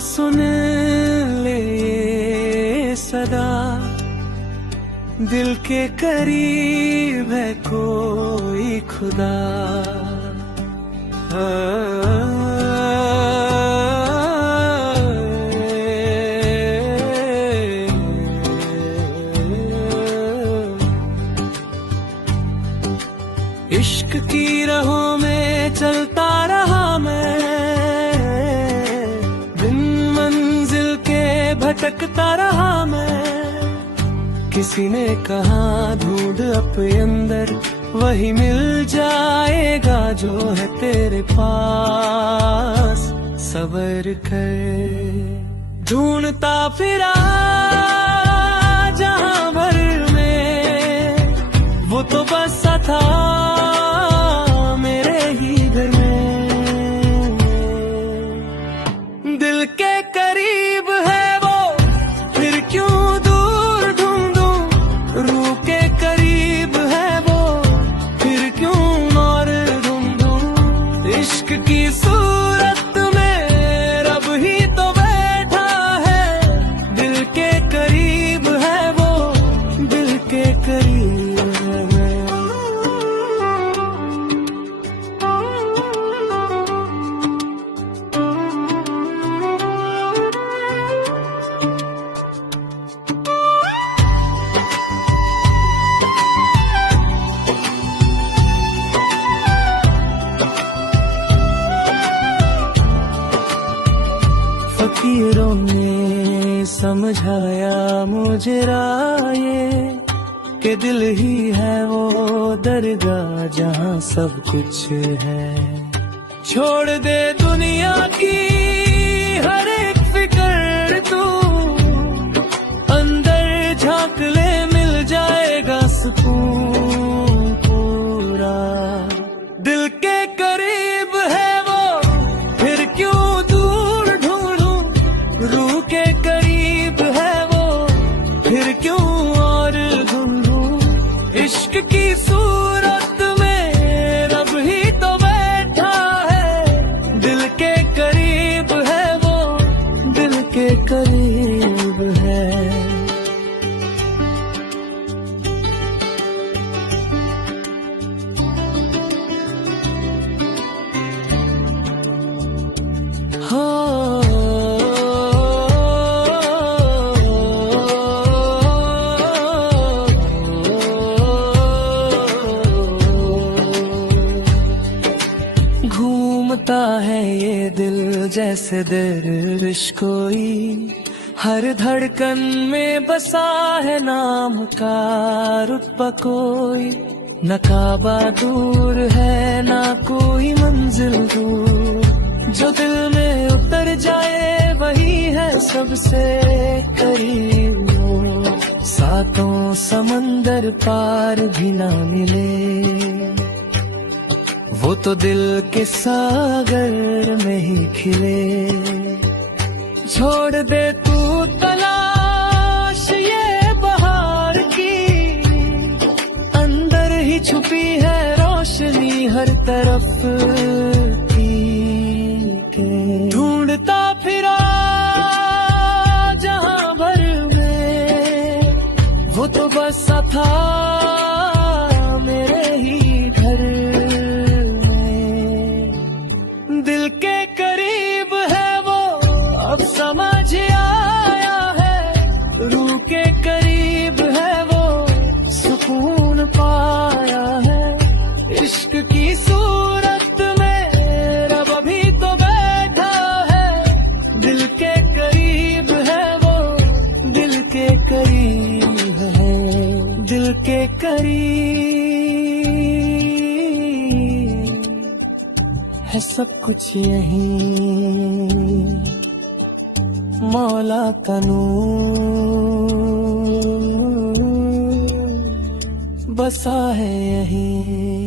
सुन ले सदा, दिल के करीब है कोई खुदा। इश्क की राहों में चलता रहा मैं, बिन मंजिल के भटकता रहा मैं। किसी ने कहा ढूंढ अपने अंदर, वही मिल जाएगा जो है तेरे पास। सबर कर ढूंढता फिरा जहां भर में, वो तो बसा था मेरे ही घर में। दिल के करीब है वो, फिर क्यों दूर ढूंढूं। रूह के करीब है वो, फिर क्यों और ढूंढूं। इश्क की सूरत में रब ही तो बैठा है। दिल के करीब है वो, दिल के करीब है। फकीरों ने समझाया मुझे राये, कि दिल ही है वो दरगाह जहाँ सब कुछ है। छोड़ दे दुनिया की हर एक फिक्र तू, अंदर झांक ले मिल जाएगा सुकून पूरा। दिल के करीब है वो, फिर क्यों दूर ढूंढूं। रूह के करीब है वो, फिर क्यों और ढूंढूं। इश्क की सूरत में रब ही तो बैठा है। दिल के करीब है वो, दिल के करीब है। घूमता है ये दिल जैसे दरविश कोई, हर धड़कन में बसा है नाम का रुतबा कोई। न काबा दूर है ना कोई मंजिल दूर, जो दिल में उतर जाए वही है सबसे करीब। सातों समंदर पार भी ना मिले, वो तो दिल के सागर में ही खिले। छोड़ दे तू तलाश ये बहार की, अंदर ही छुपी है रोशनी हर तरफ की। ढूंढता फिरा जहां भर में, वो तो बसा था मेरे ही घर में। दिल के करीब है वो, अब समझ आया है। रूह के करीब है वो, सुकून पाया है। इश्क की सूरत में रब अभी तो बैठा है। दिल के करीब है वो, दिल के करीब है। दिल के करीब है सब कुछ यहीं, मौला का नूर बसा है यहीं।